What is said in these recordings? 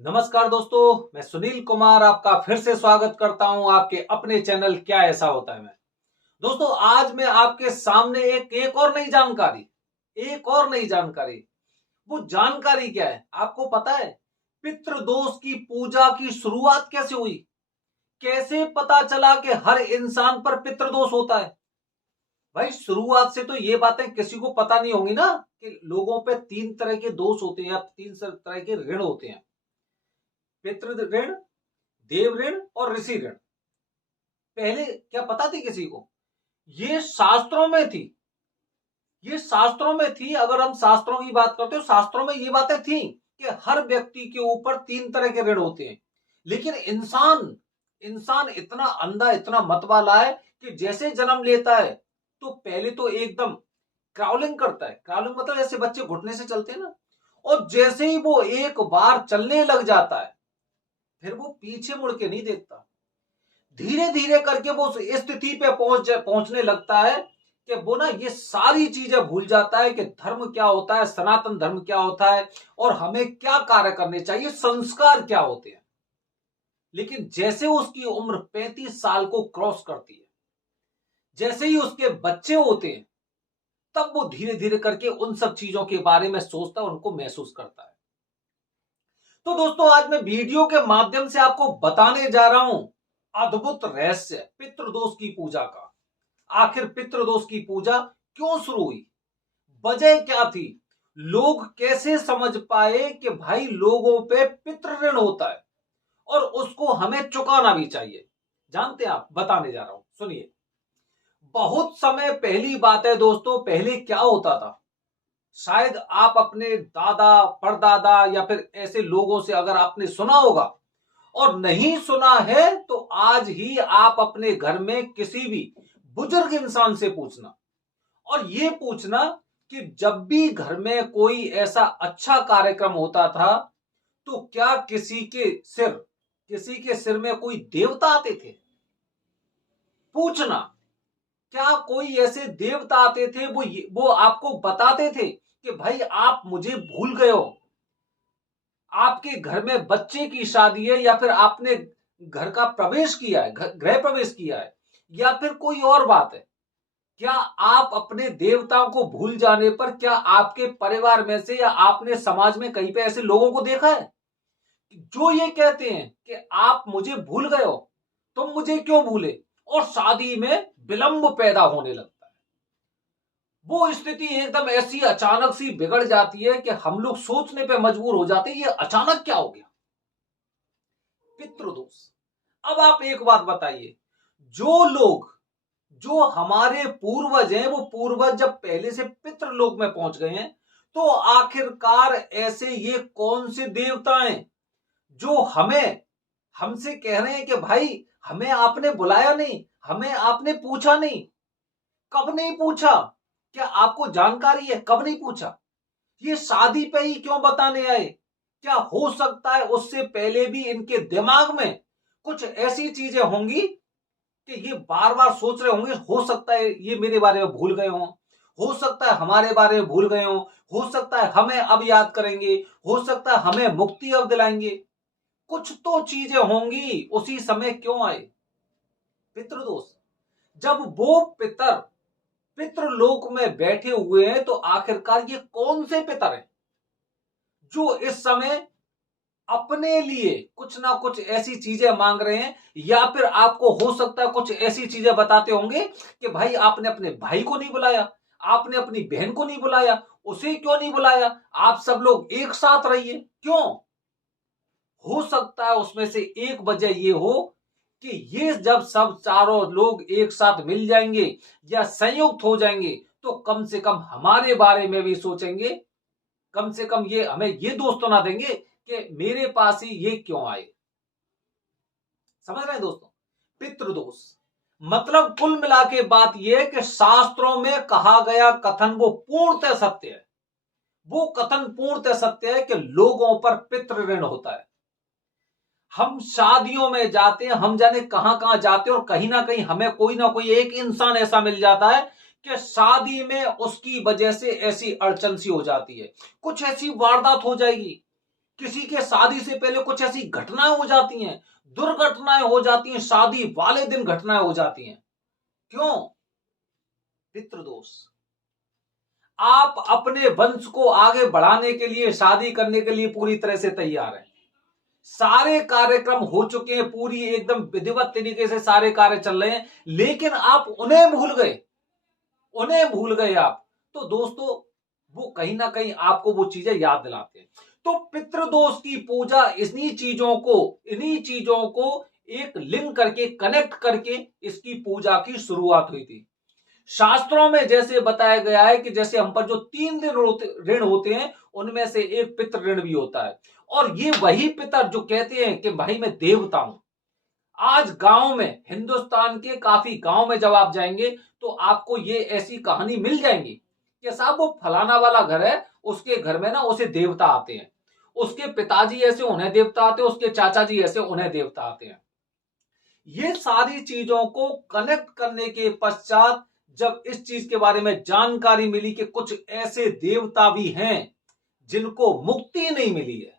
नमस्कार दोस्तों, मैं सुनील कुमार आपका फिर से स्वागत करता हूं आपके अपने चैनल क्या ऐसा होता है में। दोस्तों, आज मैं आपके सामने एक और नई जानकारी। वो जानकारी क्या है आपको पता है? पितृदोष की पूजा की शुरुआत कैसे हुई? कैसे पता चला कि हर इंसान पर पितृदोष होता है? भाई, शुरुआत से तो ये बातें किसी को पता नहीं होंगी ना कि लोगों पे तीन तरह के दोष होते हैं या तीन तरह के ऋण होते हैं। पितृ ऋण, देव ऋण और ऋषि ऋण। पहले क्या पता थी किसी को? ये शास्त्रों में थी। ये शास्त्रों में थी। अगर हम शास्त्रों की बात करते हो, शास्त्रों में ये बातें थी कि हर व्यक्ति के ऊपर तीन तरह के ऋण होते हैं। लेकिन इंसान इंसान इतना अंधा, इतना मतवाला है कि जैसे जन्म लेता है तो पहले तो एकदम क्राउलिंग करता है। क्राउलिंग मतलब ऐसे बच्चे घुटने से चलते हैं ना, और जैसे ही वो एक बार चलने लग जाता है फिर वो पीछे मुड़ के नहीं देखता। धीरे धीरे करके वो उस स्थिति पे पहुंचने लगता है कि वो ना ये सारी चीजें भूल जाता है कि धर्म क्या होता है, सनातन धर्म क्या होता है और हमें क्या कार्य करने चाहिए, संस्कार क्या होते हैं। लेकिन जैसे उसकी उम्र 35 साल को क्रॉस करती है, जैसे ही उसके बच्चे होते हैं, तब वो धीरे धीरे करके उन सब चीजों के बारे में सोचता है, उनको महसूस करता है। तो दोस्तों, आज मैं वीडियो के माध्यम से आपको बताने जा रहा हूं अद्भुत रहस्य पितृदोष की पूजा का। आखिर पितृदोष की पूजा क्यों शुरू हुई, वजह क्या थी, लोग कैसे समझ पाए कि भाई लोगों पे पितृ ऋण होता है और उसको हमें चुकाना भी चाहिए। जानते हैं आप, बताने जा रहा हूं, सुनिए। बहुत समय पहली बात है दोस्तों, पहले क्या होता था, शायद आप अपने दादा परदादा या फिर ऐसे लोगों से अगर आपने सुना होगा, और नहीं सुना है तो आज ही आप अपने घर में किसी भी बुजुर्ग इंसान से पूछना, और ये पूछना कि जब भी घर में कोई ऐसा अच्छा कार्यक्रम होता था तो क्या किसी के सिर में कोई देवता आते थे? पूछना, क्या कोई ऐसे देवता आते थे, वो आपको बताते थे कि भाई आप मुझे भूल गए हो, आपके घर में बच्चे की शादी है या फिर आपने घर का प्रवेश किया है, गृह प्रवेश किया है, या फिर कोई और बात है। क्या आप अपने देवताओं को भूल जाने पर क्या आपके परिवार में से या आपने समाज में कहीं पे ऐसे लोगों को देखा है जो ये कहते हैं कि आप मुझे भूल गए हो, तुम मुझे क्यों भूले, और शादी में विलंब पैदा होने लगता है। वो स्थिति एकदम ऐसी अचानक सी बिगड़ जाती है कि हम लोग सोचने पे मजबूर हो जाते हैं, ये अचानक क्या हो गया? पितृदोष। अब आप एक बात बताइए, जो लोग, जो हमारे पूर्वज हैं, वो पूर्वज जब पहले से पितृलोक में पहुंच गए हैं, तो आखिरकार ऐसे ये कौन से देवता हैं जो हमसे कह रहे हैं कि भाई हमें आपने बुलाया नहीं, हमें आपने पूछा नहीं? कब नहीं पूछा? क्या आपको जानकारी है कब नहीं पूछा? ये शादी पे ही क्यों बताने आए? क्या हो सकता है उससे पहले भी इनके दिमाग में कुछ ऐसी चीजें होंगी कि ये बार बार सोच रहे होंगे, हो सकता है ये मेरे बारे में भूल गए हों, हो सकता है हमारे बारे में भूल गए हों, हो सकता है हमें अब याद करेंगे, हो सकता है हमें मुक्ति अब दिलाएंगे। कुछ तो चीजें होंगी, उसी समय क्यों आए पितृदोष? जब वो पितृलोक में बैठे हुए हैं तो आखिरकार ये कौन से पितर हैं जो इस समय अपने लिए कुछ ना कुछ ऐसी चीजें मांग रहे हैं, या फिर आपको हो सकता है कुछ ऐसी चीजें बताते होंगे कि भाई आपने अपने भाई को नहीं बुलाया, आपने अपनी बहन को नहीं बुलाया, उसे क्यों नहीं बुलाया, आप सब लोग एक साथ रहिए, क्यों? हो सकता है उसमें से एक वजह ये हो कि ये जब सब चारों लोग एक साथ मिल जाएंगे या संयुक्त हो जाएंगे तो कम से कम हमारे बारे में भी सोचेंगे, कम से कम ये हमें ये दोष तो ना देंगे कि मेरे पास ही ये क्यों आए। समझ रहे हैं दोस्तों? पितृदोष मतलब कुल मिला के बात यह है कि शास्त्रों में कहा गया कथन वो पूर्णतः सत्य है। वो कथन पूर्णतः सत्य है कि लोगों पर पितृ ऋण होता है। हम शादियों में जाते हैं, हम जाने कहां कहां जाते हैं, और कहीं ना कहीं हमें कोई ना कोई एक इंसान ऐसा मिल जाता है कि शादी में उसकी वजह से ऐसी अड़चन सी हो जाती है, कुछ ऐसी वारदात हो जाएगी किसी के शादी से पहले कुछ ऐसी घटनाएं हो जाती हैं, दुर्घटनाएं हो जाती हैं, शादी वाले दिन घटनाएं हो जाती हैं। क्यों? पितृदोष। आप अपने वंश को आगे बढ़ाने के लिए, शादी करने के लिए पूरी तरह से तैयार हैं, सारे कार्यक्रम हो चुके हैं, पूरी एकदम विधिवत तरीके से सारे कार्य चल रहे हैं, लेकिन आप उन्हें भूल गए, उन्हें भूल गए आप। तो दोस्तों, वो कहीं ना कहीं आपको वो चीजें याद दिलाते हैं। तो पितृदोष की पूजा इन्हीं चीजों को एक लिंक करके, कनेक्ट करके इसकी पूजा की शुरुआत हुई थी। शास्त्रों में जैसे बताया गया है कि जैसे हम पर जो 3 ऋण होते हैं, उनमें से एक पितृ ऋण भी होता है। और ये वही पितर जो कहते हैं कि भाई मैं देवता हूं। आज गांव में, हिंदुस्तान के काफी गांव में जब आप जाएंगे तो आपको ये ऐसी कहानी मिल जाएंगी कि साहब वो फलाना वाला घर है, उसके घर में ना उसे देवता आते हैं, उसके पिताजी ऐसे उन्हें देवता आते हैं, उसके चाचा जी ऐसे उन्हें देवता आते हैं। ये सारी चीजों को कनेक्ट करने के पश्चात जब इस चीज के बारे में जानकारी मिली कि कुछ ऐसे देवता भी हैं जिनको मुक्ति नहीं मिली है,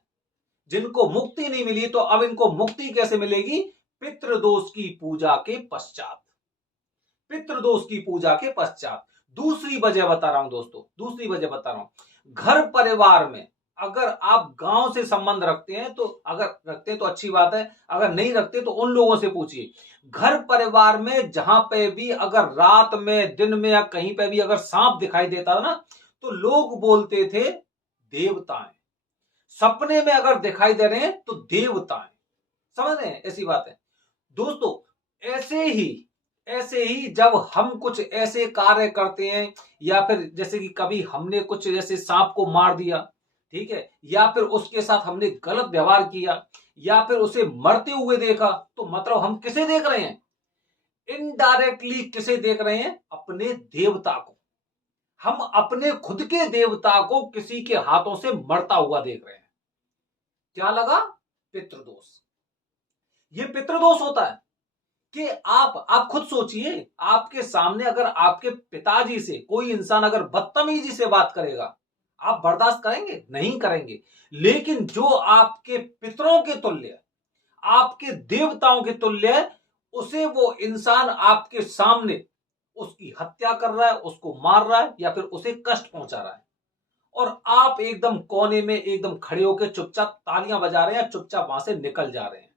जिनको मुक्ति नहीं मिली, तो अब इनको मुक्ति कैसे मिलेगी? पितृदोष की पूजा के पश्चात। पितृदोष की पूजा के पश्चात। दूसरी वजह बता रहा हूं दोस्तों, दूसरी वजह बता रहा हूं। घर परिवार में अगर आप गांव से संबंध रखते हैं तो, अगर रखते हैं तो अच्छी बात है, अगर नहीं रखते तो उन लोगों से पूछिए। घर परिवार में जहां पे भी अगर रात में, दिन में या कहीं पे भी अगर सांप दिखाई देता था ना, तो लोग बोलते थे देवता है। सपने में अगर दिखाई दे रहे हैं तो देवता है। समझ रहे हैं? ऐसी बात है दोस्तों। ऐसे ही जब हम कुछ ऐसे कार्य करते हैं, या फिर जैसे कि कभी हमने कुछ जैसे सांप को मार दिया, ठीक है, या फिर उसके साथ हमने गलत व्यवहार किया, या फिर उसे मरते हुए देखा, तो मतलब हम किसे देख रहे हैं? इनडायरेक्टली किसे देख रहे हैं? अपने देवता को। हम अपने खुद के देवता को किसी के हाथों से मरता हुआ देख रहे हैं। क्या लगा? पितृदोष। ये पितृदोष होता है कि आप खुद सोचिए, आपके सामने अगर आपके पिताजी से कोई इंसान अगर बदतमीजी से बात करेगा, आप बर्दाश्त करेंगे? नहीं करेंगे। लेकिन जो आपके पितरों के तुल्य, आपके देवताओं के तुल्य है, उसे वो इंसान आपके सामने उसकी हत्या कर रहा है, उसको मार रहा है, या फिर उसे कष्ट पहुंचा रहा है, और आप एकदम कोने में एकदम खड़े होकर चुपचाप तालियां बजा रहे हैं, चुपचाप वहां से निकल जा रहे हैं।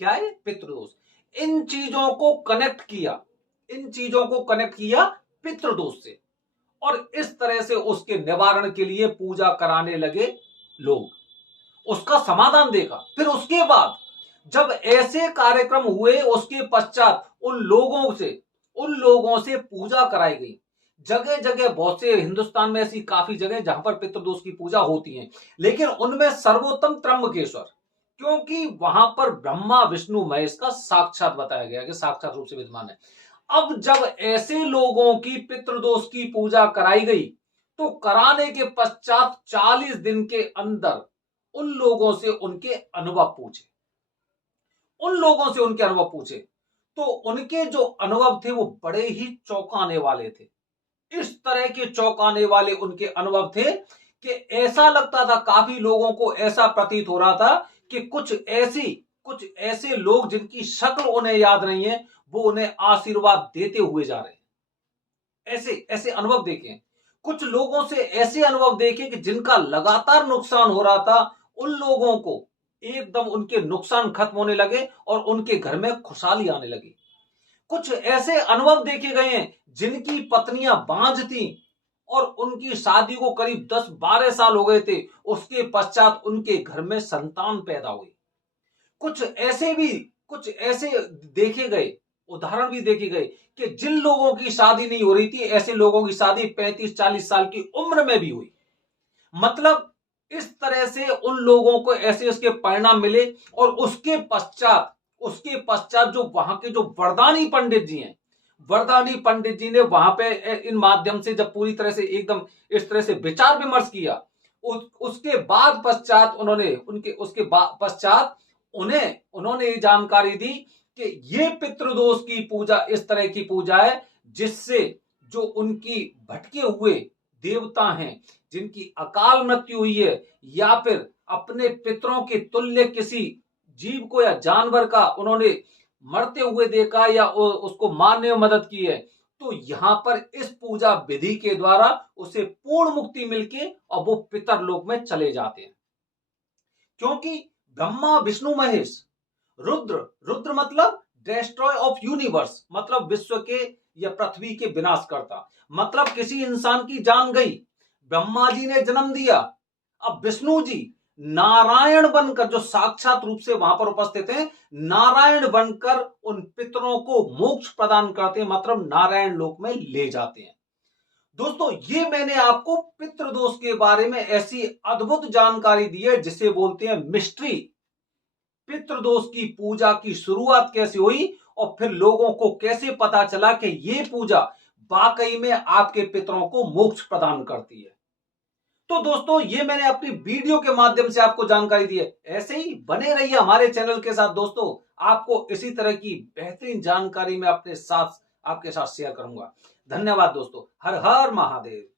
क्या है? पितृदोष। इन चीजों को कनेक्ट किया, इन चीजों को कनेक्ट किया पितृदोष से, और इस तरह से उसके निवारण के लिए पूजा कराने लगे लोग। उसका समाधान देखा। फिर उसके बाद जब ऐसे कार्यक्रम हुए, उसके पश्चात उन लोगों से पूजा कराई गई। जगह जगह बहुत से हिंदुस्तान में ऐसी काफी जगह जहां पर पितृदोष की पूजा होती है, लेकिन उनमें सर्वोत्तम त्र्यंबकेश्वर, क्योंकि वहां पर ब्रह्मा विष्णु महेश का साक्षात बताया गया कि साक्षात रूप से विद्यमान है। अब जब ऐसे लोगों की पितृदोष की पूजा कराई गई, तो कराने के पश्चात 40 दिन के अंदर उन लोगों से उनके अनुभव पूछे, तो उनके जो अनुभव थे वो बड़े ही चौंकाने वाले थे। इस तरह के चौंकाने वाले उनके अनुभव थे कि ऐसा लगता था, काफी लोगों को ऐसा प्रतीत हो रहा था कि कुछ ऐसे लोग जिनकी शक्ल उन्हें याद नहीं है, वो उन्हें आशीर्वाद देते हुए जा रहे हैं। ऐसे अनुभव देखे। कुछ लोगों से ऐसे अनुभव देखे कि जिनका लगातार नुकसान हो रहा था, उन लोगों को एकदम उनके नुकसान खत्म होने लगे और उनके घर में खुशहाली आने लगी। कुछ ऐसे अनुभव देखे गए हैं जिनकी पत्नियां बांझ थी और उनकी शादी को करीब 10-12 साल हो गए थे, उसके पश्चात उनके घर में संतान पैदा हुई। कुछ ऐसे देखे गए, उदाहरण भी देखे गए कि जिन लोगों की शादी नहीं हो रही थी, ऐसे लोगों की शादी 35-40 साल की उम्र में भी हुई। मतलब इस तरह से उन लोगों को ऐसे उसके परिणाम मिले। और उसके पश्चात जो वहां के जो वरदानी पंडित जी हैं, वरदानी पंडित जी ने वहां पे इन माध्यम से जब पूरी तरह से एकदम इस तरह से विचार विमर्श किया, उसके बाद पश्चात उन्होंने ये जानकारी दी कि ये पितृदोष की पूजा इस तरह की पूजा है जिससे जो उनकी भटके हुए देवता हैं, जिनकी अकाल मृत्यु हुई है, या फिर अपने पितरों के तुल्य किसी जीव को या जानवर का उन्होंने मरते हुए देखा या उसको मारने में मदद की है, तो यहां पर इस पूजा विधि के द्वारा उसे पूर्ण मुक्ति मिलके और वो पितर लोक में चले जाते हैं। क्योंकि ब्रह्मा विष्णु महेश, रुद्र, रुद्र मतलब डेस्ट्रॉय ऑफ यूनिवर्स, मतलब विश्व के या पृथ्वी के विनाश करता, मतलब किसी इंसान की जान गई, ब्रह्मा जी ने जन्म दिया, अब विष्णु जी नारायण बनकर, जो साक्षात रूप से वहां पर उपस्थित हैं, नारायण बनकर उन पितरों को मोक्ष प्रदान करते हैं, मतलब नारायण लोक में ले जाते हैं। दोस्तों, ये मैंने आपको पितृदोष के बारे में ऐसी अद्भुत जानकारी दी है जिसे बोलते हैं मिस्ट्री। पितृदोष की पूजा की शुरुआत कैसे हुई और फिर लोगों को कैसे पता चला कि ये पूजा वाकई में आपके पितरों को मोक्ष प्रदान करती है। तो दोस्तों, ये मैंने अपनी वीडियो के माध्यम से आपको जानकारी दी है। ऐसे ही बने रहिए हमारे चैनल के साथ। दोस्तों, आपको इसी तरह की बेहतरीन जानकारी मैं आपके साथ शेयर करूंगा। धन्यवाद दोस्तों। हर हर महादेव।